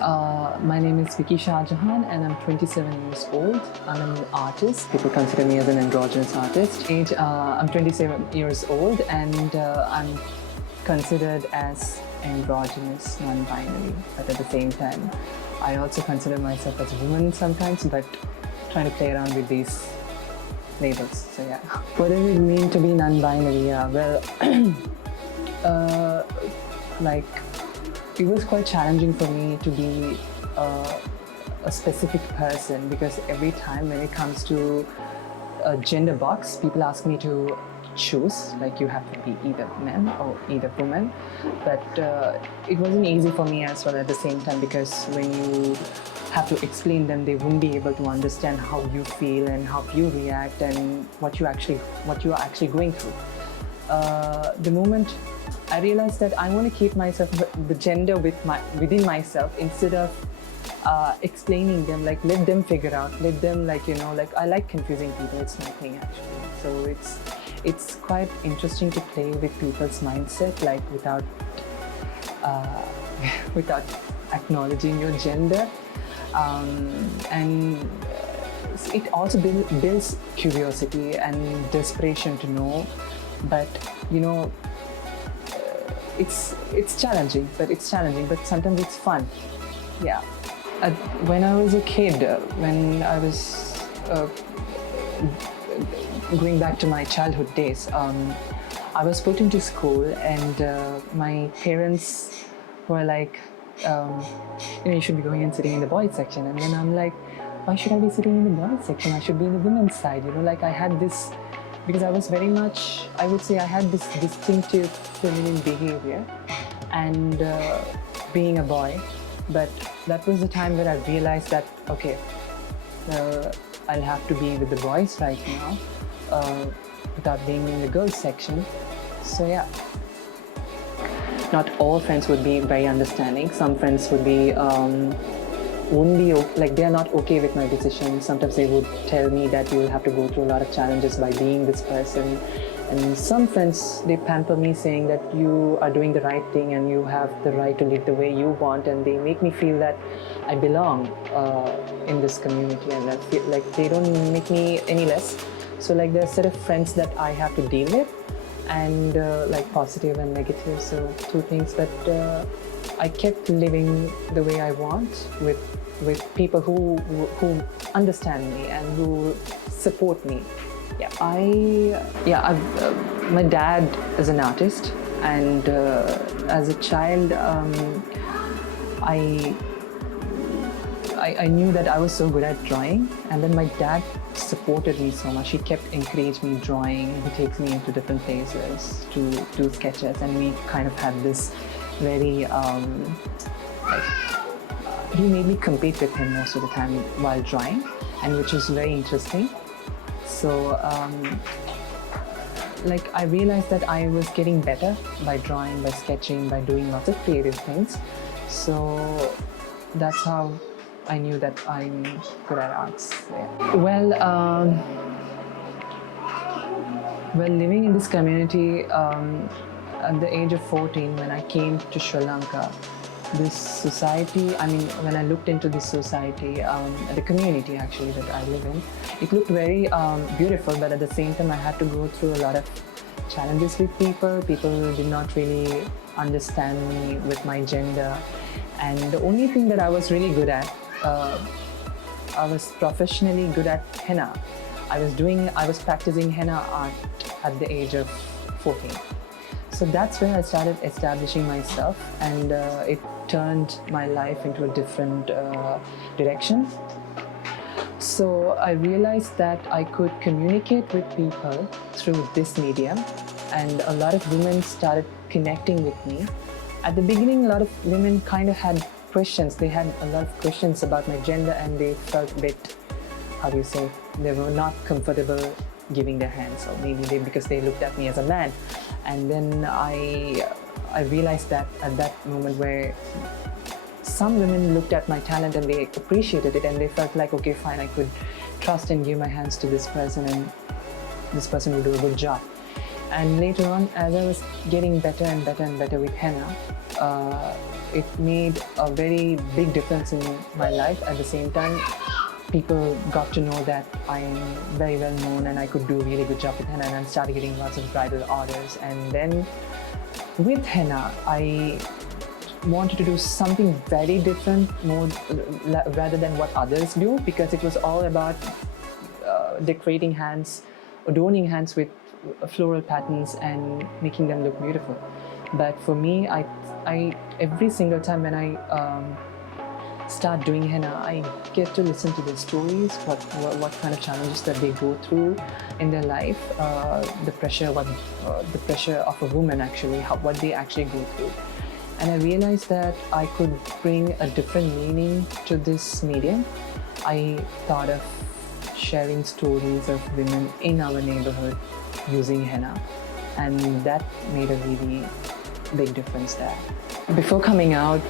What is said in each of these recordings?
My name is Vicky Shahjehan and I'm 27 years old. I'm an artist. People consider me as an androgynous artist. I'm 27 years old and I'm considered as androgynous, non-binary. But at the same time, I also consider myself as a woman sometimes, but trying to play around with these labels. So yeah. What does it mean to be non-binary? Well, like, it was quite challenging for me to be a specific person, because every time when it comes to a gender box, people ask me to choose, like you have to be either man or either woman. But it wasn't easy for me as well at the same time, because when you have to explain them, they won't be able to understand how you feel and how you react and what you are actually going through. The moment I realized that I want to keep myself, the gender within myself, instead of explaining them, like let them figure out, let them, like, you know, like I like confusing people, it's my thing actually. So it's quite interesting to play with people's mindset, like without without acknowledging your gender. And it also builds curiosity and desperation to know, but you know, it's challenging, but sometimes it's fun. Yeah. When I was a kid, when I was going back to my childhood days, I was put into school, and my parents were like, you know, you should be going and sitting in the boys section. And then I'm like, why should I be sitting in the boys section? I should be in the women's side. You know, like I had this, because I was very much, I would say I had this distinctive feminine behavior and being a boy. But that was the time where I realized that, okay, I'll have to be with the boys right now without being in the girls section. So yeah. Not all friends would be very understanding. Some friends would be, wouldn't be, like they're not okay with my decision. Sometimes they would tell me that you will have to go through a lot of challenges by being this person. And some friends, they pamper me saying that you are doing the right thing and you have the right to live the way you want, and they make me feel that I belong in this community, and I feel like they don't make me any less. So like there are a set of friends that I have to deal with, and like positive and negative, so two things. But I kept living the way I want with people who understand me and who support me. Yeah, my dad is an artist, and as a child, I knew that I was so good at drawing, and then my dad supported me so much. He kept encouraging me drawing. He takes me into different places to do sketches, and we kind of had this very he made me compete with him most of the time while drawing, and which was very interesting. So like I realized that I was getting better by drawing, by sketching, by doing lots of creative things. So that's how I knew that I'm good at arts. Yeah. Well, living in this community, at the age of 14, when I came to Sri Lanka, this society, I mean, when I looked into this society, the community actually that I live in, it looked very beautiful, but at the same time I had to go through a lot of challenges with people. People did not really understand me with my gender, and the only thing that I was really good at, I was professionally good at henna. I was practicing henna art at the age of 14. So that's where I started establishing myself, and it turned my life into a different direction. So I realized that I could communicate with people through this medium, and a lot of women started connecting with me. At the beginning, a lot of women kind of had questions. They had a lot of questions about my gender, and they felt a bit, how do you say, they were not comfortable giving their hands, or maybe because they looked at me as a man. And then I realized that at that moment, where some women looked at my talent and they appreciated it, and they felt like, okay, fine, I could trust and give my hands to this person, and this person will do a good job. And later on, as I was getting better and better and better with henna, it made a very big difference in my life. At the same time, people got to know that I am very well known and I could do a really good job with henna, and I started getting lots of bridal orders. And then with henna, I wanted to do something very different, more rather than what others do, because it was all about decorating hands, adorning hands with floral patterns and making them look beautiful. But for me, I every single time when I start doing henna, I get to listen to their stories, what kind of challenges that they go through in their life, the pressure of a woman actually, what they actually go through. And I realized that I could bring a different meaning to this medium. I thought of sharing stories of women in our neighborhood using henna, and that made a really big difference there. Before coming out,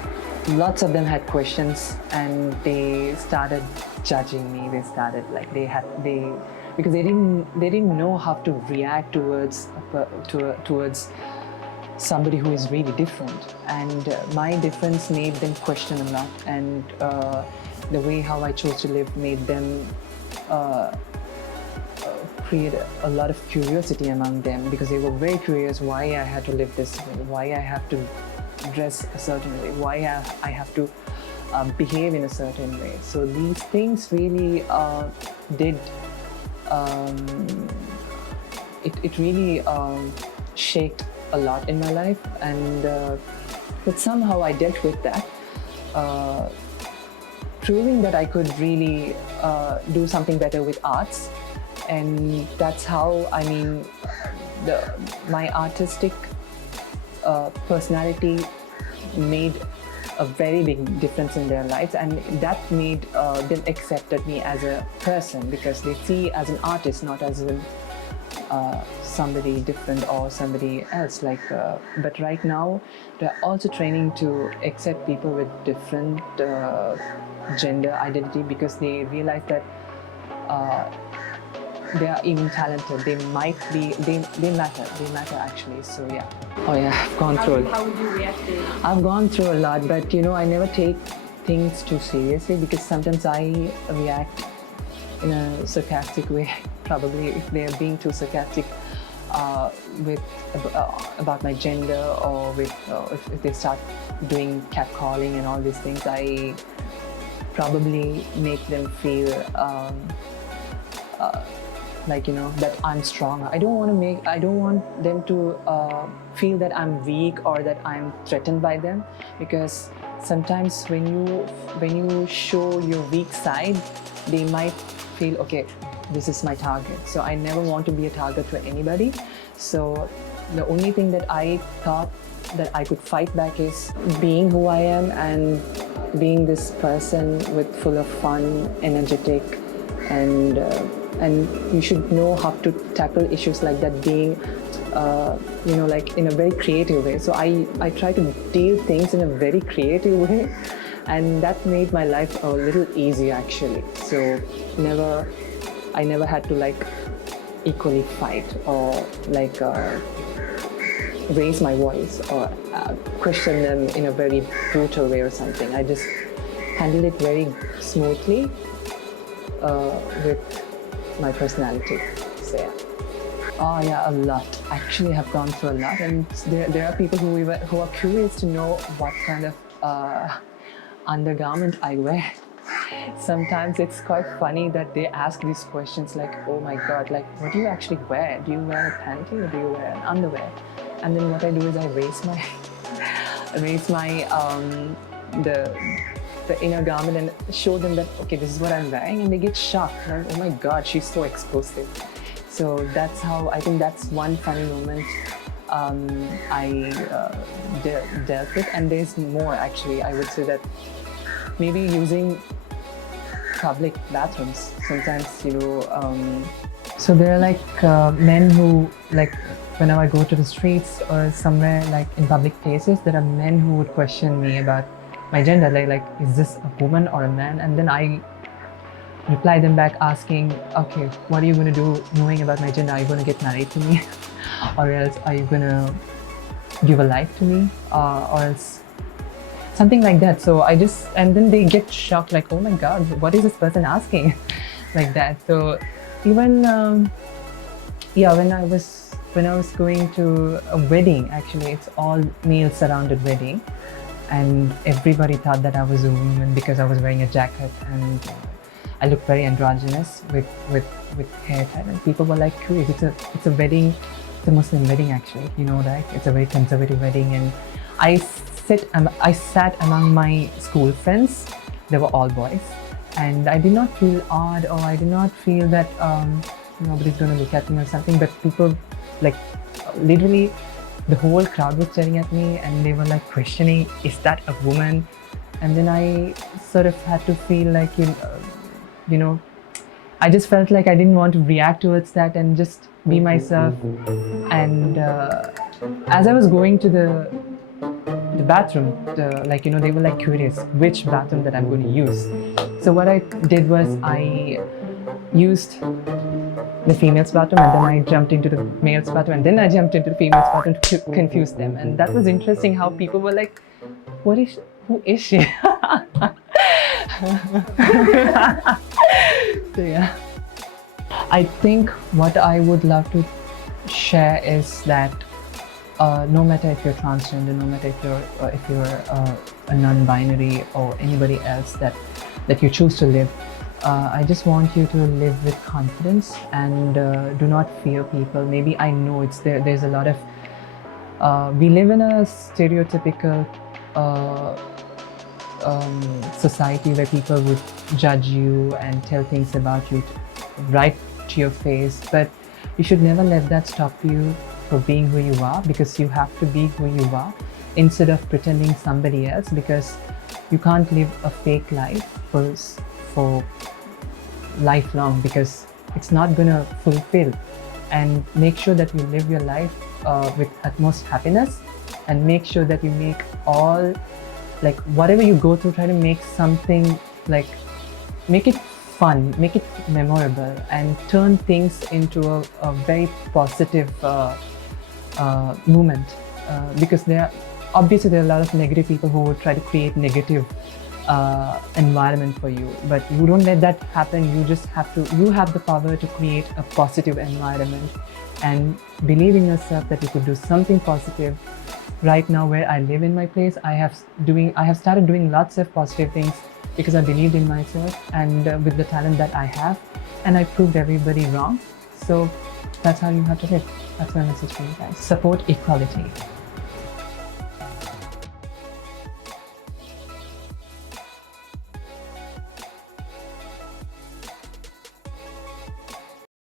lots of them had questions and they started judging me. They started like because they didn't know how to react towards somebody who is really different, and my difference made them question a lot, and the way how I chose to live made them create a lot of curiosity among them, because they were very curious why I had to live this way, why I have to dress a certain way, why I have to behave in a certain way. So these things really did it really shaped a lot in my life, and but somehow I dealt with that, proving that I could really do something better with arts. And that's how, I mean, my artistic personality made a very big difference in their lives, and that made them accepted me as a person, because they see as an artist, not as somebody different or somebody else. But right now, they're also training to accept people with different gender identity, because they realize that they are even talented. They might be. They matter. They matter actually. So yeah. Oh yeah, I've gone through. How would you react to it? I've gone through a lot, but I never take things too seriously, because sometimes I react in a sarcastic way. Probably if they're being too sarcastic about my gender, or if they start doing catcalling and all these things, I probably make them feel that I'm strong. I don't want them to feel that I'm weak or that I'm threatened by them, because sometimes when you show your weak side, they might feel, okay, this is my target. So I never want to be a target to anybody. So the only thing that I thought that I could fight back is being who I am, and being this person with full of fun, energetic, and you should know how to tackle issues like that, being like in a very creative way. So I try to deal things in a very creative way, and that made my life a little easier actually. So I never had to equally fight, or raise my voice, or question them in a very brutal way or something. I just handled it very smoothly with my personality. So yeah. Oh yeah, a lot. Actually, I've gone through a lot, and there are people who are curious to know what kind of undergarment I wear. Sometimes it's quite funny that they ask these questions like, oh my god, what do you actually wear? Do you wear a panty or do you wear an underwear? And then what I do is I raise my the inner garment and show them that, okay, this is what I'm wearing, and they get shocked. Like, oh my god, she's so explosive. So that's how, I think that's one funny moment I dealt with, and there's more actually. I would say that maybe using public bathrooms sometimes, so there are men who, whenever I go to the streets or somewhere in public places, there are men who would question me about my gender, is this a woman or a man? And then reply them back asking, okay, what are you going to do knowing about my gender? Are you going to get married to me? Or else are you going to give a life to me? Or else something like that. So I just, and then they get shocked like, oh my God, what is this person asking? Like that. So even, yeah, when I was going to a wedding, actually, it's all male surrounded wedding. And everybody thought that I was a woman because I was wearing a jacket and I looked very androgynous with hair tie. And people were like curious. It's a wedding, it's a Muslim wedding actually. You know that it's a very conservative wedding. And I sat among my school friends. They were all boys, and I did not feel odd or I did not feel that nobody's going to look at me or something. But people, like, literally, the whole crowd was staring at me and they were like questioning, is that a woman? And then I sort of had to feel like, you know, I just felt like I didn't want to react towards that and just be myself. And as I was going to the bathroom, they were like curious which bathroom that I'm going to use. So what I did was I used the female's bathroom and then I jumped into the male's bathroom and then I jumped into the female's bathroom to confuse them. And that was interesting how people were like, who is she? So yeah. I think what I would love to share is that no matter if you're transgender, no matter if you're a non-binary or anybody else that you choose to live, I just want you to live with confidence and do not fear people. Maybe I know it's there. There's a lot of we live in a stereotypical society where people would judge you and tell things about you right to your face, but you should never let that stop you for being who you are, because you have to be who you are instead of pretending somebody else, because you can't live a fake life for lifelong, because it's not gonna fulfill. And make sure that you live your life with utmost happiness, and make sure that you make all, like, whatever you go through, try to make something, like, make it fun, make it memorable, and turn things into a very positive movement, because there are a lot of negative people who would try to create negative environment for you, but you don't let that happen. You have the power to create a positive environment and believe in yourself that you could do something positive. Right now, where I live in my place, I have started doing lots of positive things because I believed in myself and with the talent that I have, and I proved everybody wrong. So that's how you have to live. That's my message for you guys. Support equality.